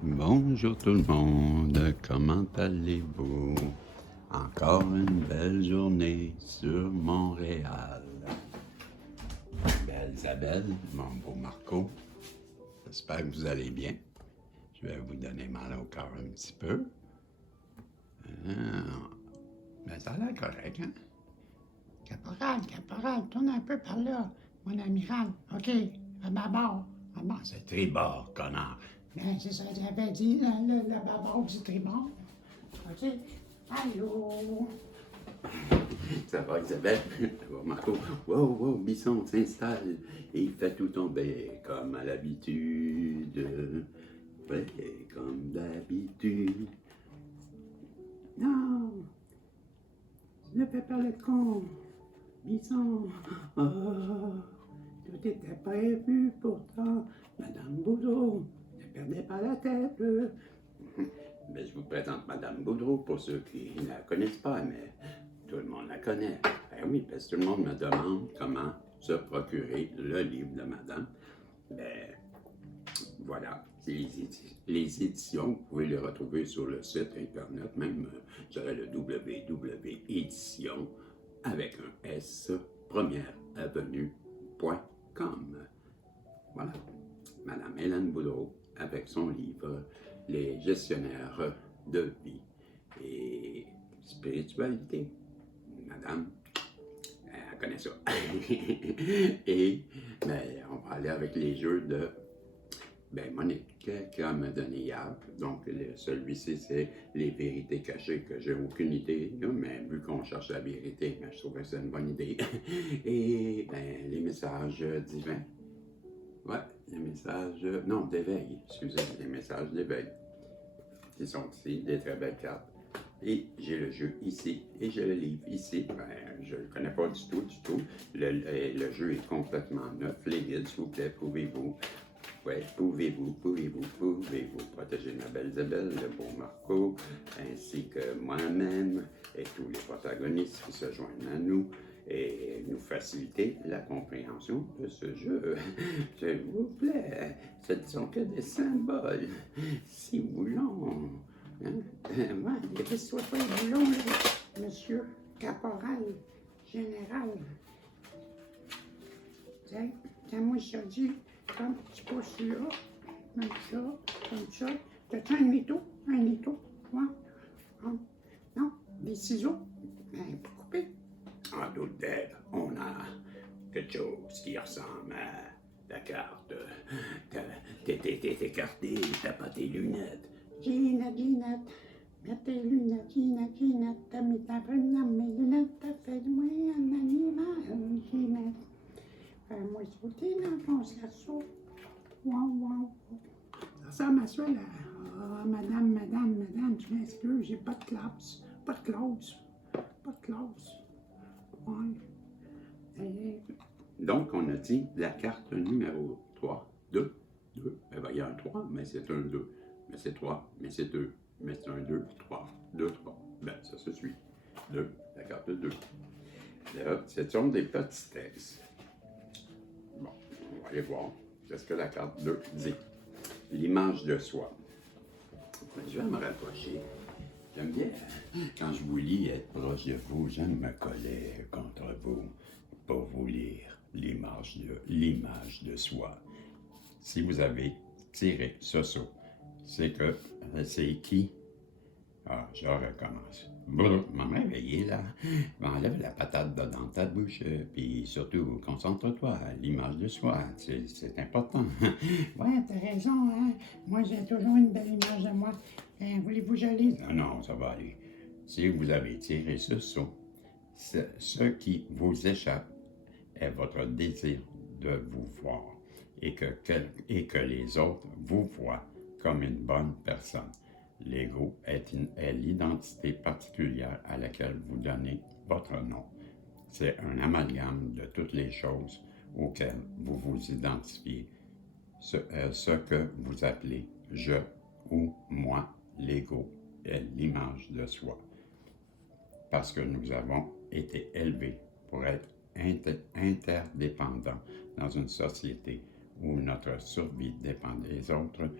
Bonjour tout le monde, comment allez-vous? Encore une belle journée sur Montréal. Belle Isabelle, mon beau Marco, j'espère que vous allez bien. Je vais vous donner mal au corps un petit peu. Mais ça a l'air correct, hein? Caporal, tourne un peu par là, mon amiral. OK, à bâbord. C'est tribord, connard. Ben, c'est ça, j'avais dit, le bâbord du tribord. OK, allô? Ça va, Isabelle? Ça va, Marco? Wow, Bisson s'installe et il fait tout tomber comme à l'habitude. Ouais, comme d'habitude. Non, ne fais pas le con, Bisson. Oh, tout était prévu pourtant, Madame Boudreau. Ne perdez pas la tête. Ben, je vous présente Madame Boudreau pour ceux qui ne la connaissent pas, mais tout le monde la connaît. Ben oui, parce que tout le monde me demande comment se procurer le livre de Madame. Ben, voilà, les éditions, vous pouvez les retrouver sur le site internet, même, j'aurais le www.édition avec un S, premièreavenue.com. Voilà, Madame Hélène Boudreau avec son livre Les gestionnaires de vie et spiritualité. Madame, elle connaît ça. Et ben, on va aller avec les jeux de Monique qui m'a donné hier. Donc, celui-ci, c'est les vérités cachées que j'ai aucune idée, là, mais vu qu'on cherche la vérité, je trouvais que c'est une bonne idée. Et ben, les messages divins. Ouais, les messages, non, d'éveil, excusez, les messages d'éveil, qui sont ici, des très belles cartes. Et j'ai le jeu ici, et j'ai le livre ici. Ben, je ne le connais pas du tout. Le jeu est complètement neuf. Les guides, s'il vous plaît, pouvez-vous protéger ma belle Isabelle, le beau Marco, ainsi que moi-même et tous les protagonistes qui se joignent à nous et nous faciliter la compréhension de ce jeu. S'il vous plaît, ce ne sont que des symboles, si boulons. Hein? Ouais, que ce soit pas les boulons, là, monsieur caporal, général. Tiens, moi, je te dis, comme tu pousses là, comme ça. T'as-tu un étau? Un étau? Ouais. Non, des ciseaux? Ben, pour couper. En doute d'être, on a quelque chose qui ressemble à la carte. T'es écarté, t'as pas tes lunettes. Ginette, mets tes lunettes, Ginette, t'as mis ta prune dans mes lunettes, t'as fait de moi un animal, Ginette. Moi, sauter dans ton cerceau. Wow. Ça ressemble à ça, là. Ah, madame, tu m'excuses, j'ai pas de classe. Pas de classe. Ouais. Donc, on a dit la carte numéro 3, 2. Ben, il y a un 3, mais c'est un 2. Mais c'est 3, mais c'est 2. Mais c'est un 2, 3, 2, 3. Ben, ça se suit. 2, la carte 2. Là, ce sont des petits textes. Bon, on va aller voir qu'est-ce que la carte 2 dit. L'image de soi. Je vais me rapprocher. J'aime bien, quand je vous lis, être proche de vous. J'aime me coller contre vous pour vous lire l'image de soi. Si vous avez tiré ce saut, c'est que c'est qui? Ah, je recommence. M'en réveiller là. Enlève la patate dans ta bouche, puis surtout, concentre-toi à l'image de soi. C'est important. Ouais, t'as raison, hein. Moi, j'ai toujours une belle image de moi. Voulez-vous que je lise? Non, ça va aller. Si vous avez tiré ce saut, ce qui vous échappe est votre désir de vous voir et que les autres vous voient comme une bonne personne. L'ego est l'identité particulière à laquelle vous donnez votre nom. C'est un amalgame de toutes les choses auxquelles vous vous identifiez. Ce que vous appelez je ou moi, l'ego est l'image de soi. Parce que nous avons été élevés pour être interdépendants dans une société où notre survie dépend des autres,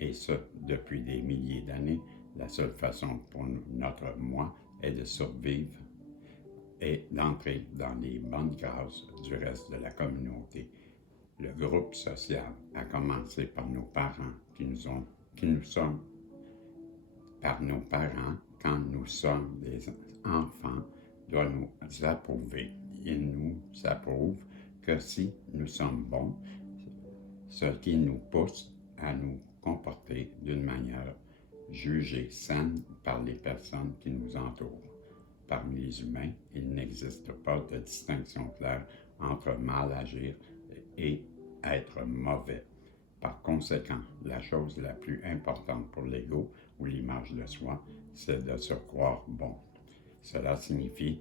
Et ce, depuis des milliers d'années, la seule façon pour notre moi est de survivre et d'entrer dans les bonnes grâces du reste de la communauté. Le groupe social, à commencer par nos parents qui nous sommes, par nos parents quand nous sommes des enfants, doit nous approuver. Il nous approuve que si nous sommes bons, ce qui nous pousse à nous comporter d'une manière jugée saine par les personnes qui nous entourent. Parmi les humains, il n'existe pas de distinction claire entre mal agir et être mauvais. Par conséquent, la chose la plus importante pour l'ego ou l'image de soi, c'est de se croire bon. Cela signifie,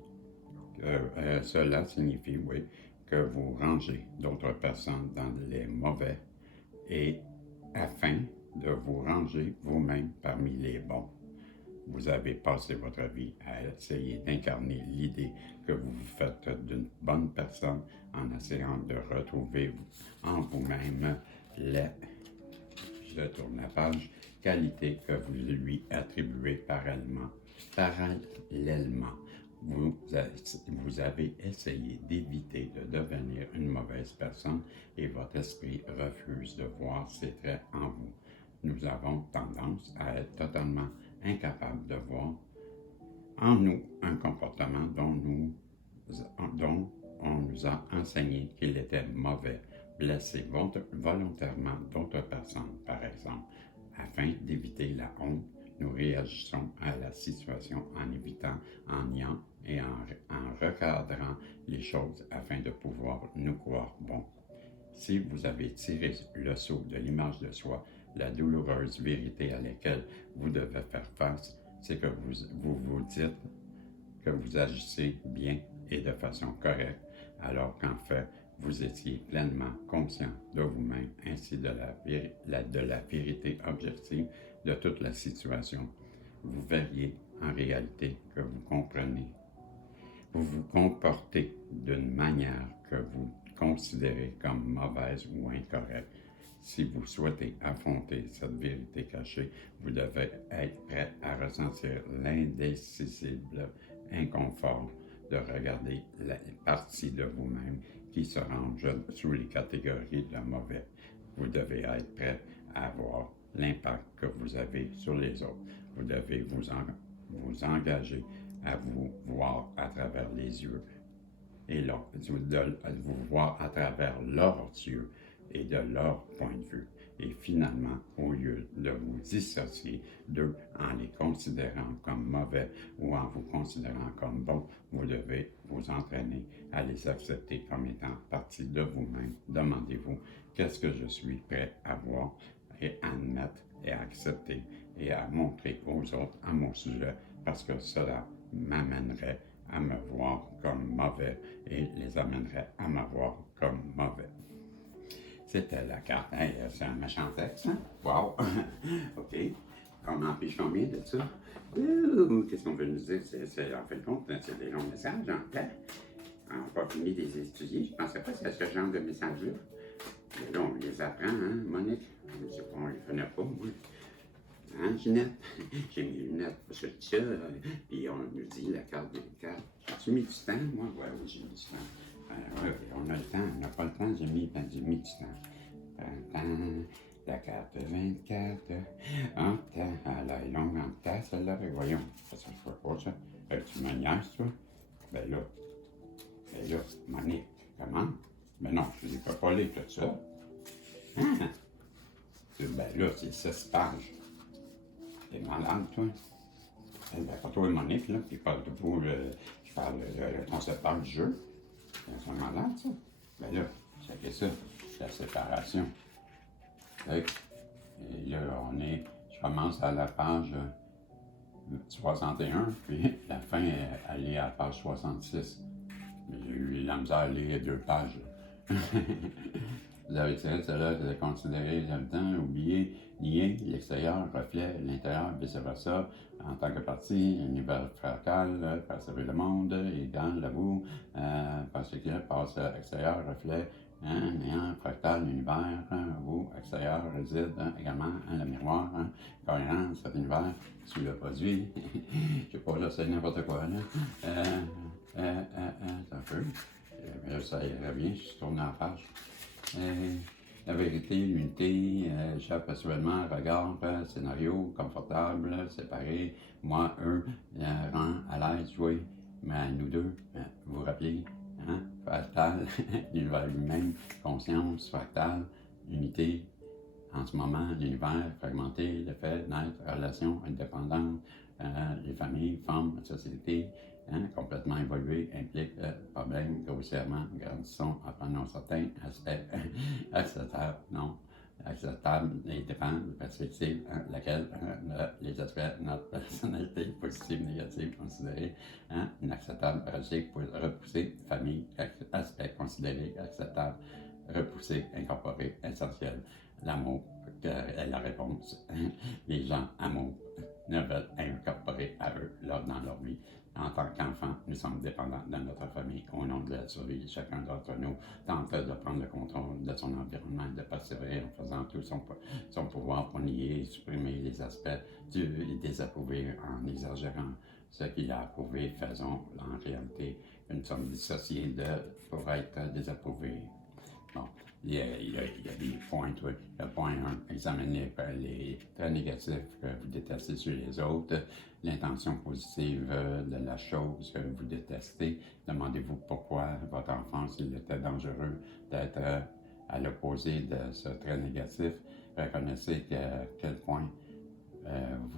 oui, que vous rangez d'autres personnes dans les mauvais et afin de vous ranger vous-même parmi les bons. Vous avez passé votre vie à essayer d'incarner l'idée que vous vous faites d'une bonne personne en essayant de retrouver en vous-même je tourne la page, qualité que vous lui attribuez parallèlement. Vous avez essayé d'éviter de devenir une mauvaise personne et votre esprit refuse de voir ces traits en vous. Nous avons tendance à être totalement incapables de voir en nous un comportement dont on nous a enseigné qu'il était mauvais. Blesser volontairement d'autres personnes, par exemple, afin d'éviter la honte, nous réagissons à la situation en évitant, en niant et en recadrant les choses afin de pouvoir nous croire bons. Si vous avez tiré le sceau de l'image de soi, la douloureuse vérité à laquelle vous devez faire face, c'est que vous dites que vous agissez bien et de façon correcte, alors qu'en fait, vous étiez pleinement conscient de vous-même ainsi de la vérité objective de toute la situation. Vous verriez en réalité que vous comprenez. Vous vous comportez d'une manière que vous considérez comme mauvaise ou incorrecte. Si vous souhaitez affronter cette vérité cachée, vous devez être prêt à ressentir l'indécisible inconfort de regarder la partie de vous-même qui se range sous les catégories de mauvais. Vous devez être prêt à voir l'impact que vous avez sur les autres. Vous devez vous engager à vous voir à travers les yeux et vous voir à travers leurs yeux et de leur point de vue. Et finalement, au lieu de vous dissocier d'eux en les considérant comme mauvais ou en vous considérant comme bons, vous devez vous entraîner à les accepter comme étant partie de vous-même. Demandez-vous, qu'est-ce que je suis prêt à voir et admettre et à accepter et à montrer aux autres à mon sujet, parce que cela m'amènerait à me voir comme mauvais et les amènerait à me voir comme mauvais. C'était la carte. Hey, c'est un méchant texte, hein? Wow! OK. Comment puis-je combien de ça? Qu'est-ce qu'on veut nous dire? En fin de compte, c'est des longs messages en tête. On n'a pas fini de les étudier. Je ne pensais pas que c'était ce genre de messages-là. Mais là, on les apprend, hein, Monique? Je ne sais pas, on ne les connaît pas, moi. Hein, Ginette? J'ai mes lunettes parce que ça, puis on nous dit la carte des cartes. As-tu mis du temps, moi? Ouais, oui, j'ai mis du temps. Ouais, on a le temps, on n'a pas le temps, j'ai mis du temps. La carte 24. En temps, elle est longue en temps, celle-là. Voyons, ça se fait pas, ça. Tu me niaises, toi? Ben là, Monique, comment? Ben non, je ne les peux pas lire tout ça. Hein? Ben là, c'est 16 pages. T'es malade, toi? Ben, pas toi et Monique, là, qui parle de vous, je parle de concepteur du jeu. C'est malade, ça. Ben là, c'est ça, la séparation. Et là, je commence à la page 61, puis la fin, elle est à la page 66. J'ai eu la misère à lire 2 pages. Vous avez tiré de cela, vous avez considéré le temps, oublié, nier l'extérieur, reflet, l'intérieur, vice-versa, en tant que partie, univers fractal, percevoir le monde, égal à vous, parce que passe extérieur, reflet, Néant, fractal, l'univers, vous, extérieur, réside, également, le miroir, cohérence, cet univers, sous le produit. Je sais pas, là, c'est n'importe quoi, là. C'est un peu. Ça irait bien, je suis tourné en page. La vérité, l'unité, échappe assurément, regard, scénario, confortable, séparé, moi, eux, rend à l'aise, jouer, mais nous deux, vous vous rappelez, fractal, l'univers lui-même, conscience, fractal, unité, en ce moment, l'univers fragmenté, le fait, naître, relation, indépendante, les familles, femmes, la société, complètement évolué, implique problème grossièrement, grandissons, apprenons certains aspects acceptables, non, acceptable et dépend de perspective, laquelle les aspects de notre personnalité, positive, négative, considérés, inacceptable, rejeté, repoussé, famille, aspect considéré, acceptable, repoussé, incorporé, essentiel, l'amour est la réponse. Les gens, amour, ne veulent incorporer à eux dans leur vie. En tant qu'enfant, nous sommes dépendants de notre famille. Au nom de la survie, chacun d'entre nous tente de prendre le contrôle de son environnement et de persévérer en faisant tout son pouvoir pour nier et supprimer les aspects du désapprouvé en exagérant ce qu'il a approuvé. Faisons en réalité que nous sommes dissociés pour être désapprouvés. Bon, il y a des points, oui. Le point 1, examinez les traits négatifs que vous détestez sur les autres, l'intention positive de la chose que vous détestez. Demandez-vous pourquoi votre enfance il était dangereux d'être à l'opposé de ce trait négatif. Reconnaissez à quel point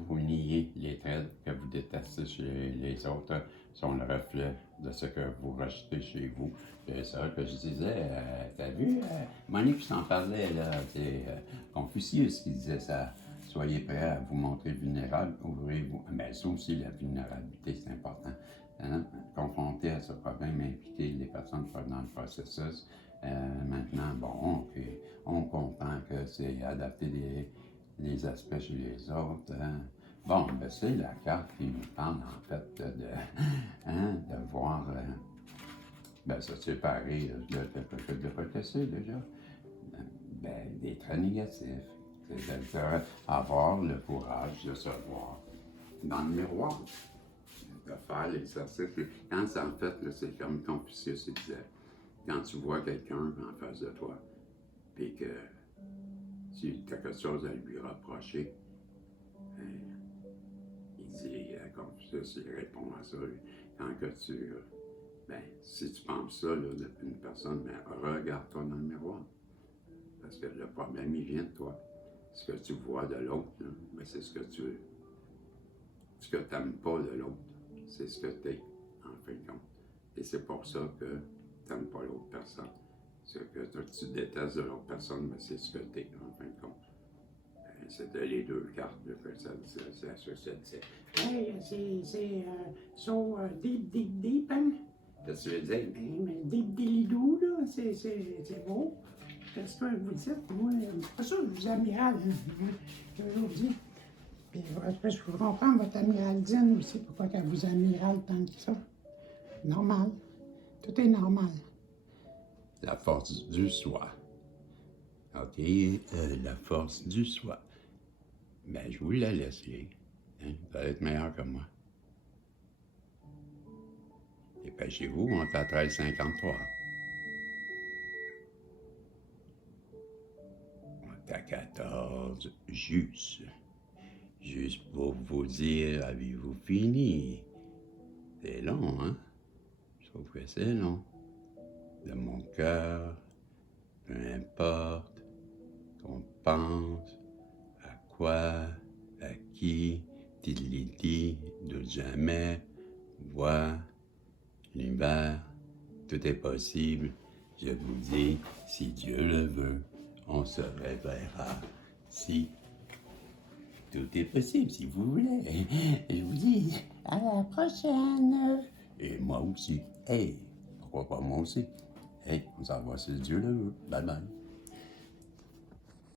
vous niez les traits que vous détestez chez les autres sont le reflet de ce que vous rejetez chez vous. C'est ça que je disais, t'as vu, Monique s'en parlait, là, c'est Confucius qui disait ça. Soyez prêts à vous montrer vulnérable, ouvrez-vous. Mais ça aussi, la vulnérabilité, c'est important. Confronté à ce problème, impliquer les personnes dans le processus. Maintenant, bon, okay, on comprend que c'est adapter les aspects chez les autres. Bon, ben c'est la carte qui nous parle en fait de voir, se séparer de quoi que c'est déjà. Des traits négatifs. C'est-à-dire avoir le courage de se voir dans le miroir, de faire l'exercice. Quand c'est en fait, c'est comme Confucius disait, quand tu vois quelqu'un en face de toi, puis que tu as quelque chose à lui reprocher, il dit, Confucius, il répond à ça, quand que tu, si tu penses ça d'une personne, regarde-toi dans le miroir. Parce que le problème, il vient de toi. Ce que tu vois de l'autre, c'est ce que tu n'aimes pas de l'autre. C'est ce que tu es, en fin de compte. Et c'est pour ça que tu n'aimes pas l'autre personne. Ce que tu détestes de l'autre personne, c'est ce que tu es, en fin de compte. C'était les deux cartes que ça disait. Hey, c'est so deep, deep, deep, hein? Qu'est-ce que tu veux dire? Mais deep, dilidou, là, c'est beau. Qu'est-ce que vous dites? Moi, c'est pas ça, je vous amiral, je vous dis. Puis après, je peux comprendre votre amiraldine aussi, pourquoi qu'elle vous amirale tant que ça. Normal. Tout est normal. La force du soi. OK, la force du soi. Je vous la laisse, hein? Vous allez être meilleur que moi. Dépêchez-vous, on est à 13h53. On est à 14, juste. Juste pour vous dire, avez-vous fini? C'est long, hein? Je trouve que c'est long. De mon cœur, peu importe qu'on pense, à quoi, à qui, dit, de jamais, voix, l'univers, tout est possible. Je vous dis, si Dieu le veut, on se réveillera. Si tout est possible, si vous voulez. Je vous dis, à la prochaine. Et moi aussi. Hey, pourquoi pas moi aussi? Hey, on s'en va si Dieu le veut. Bye bye.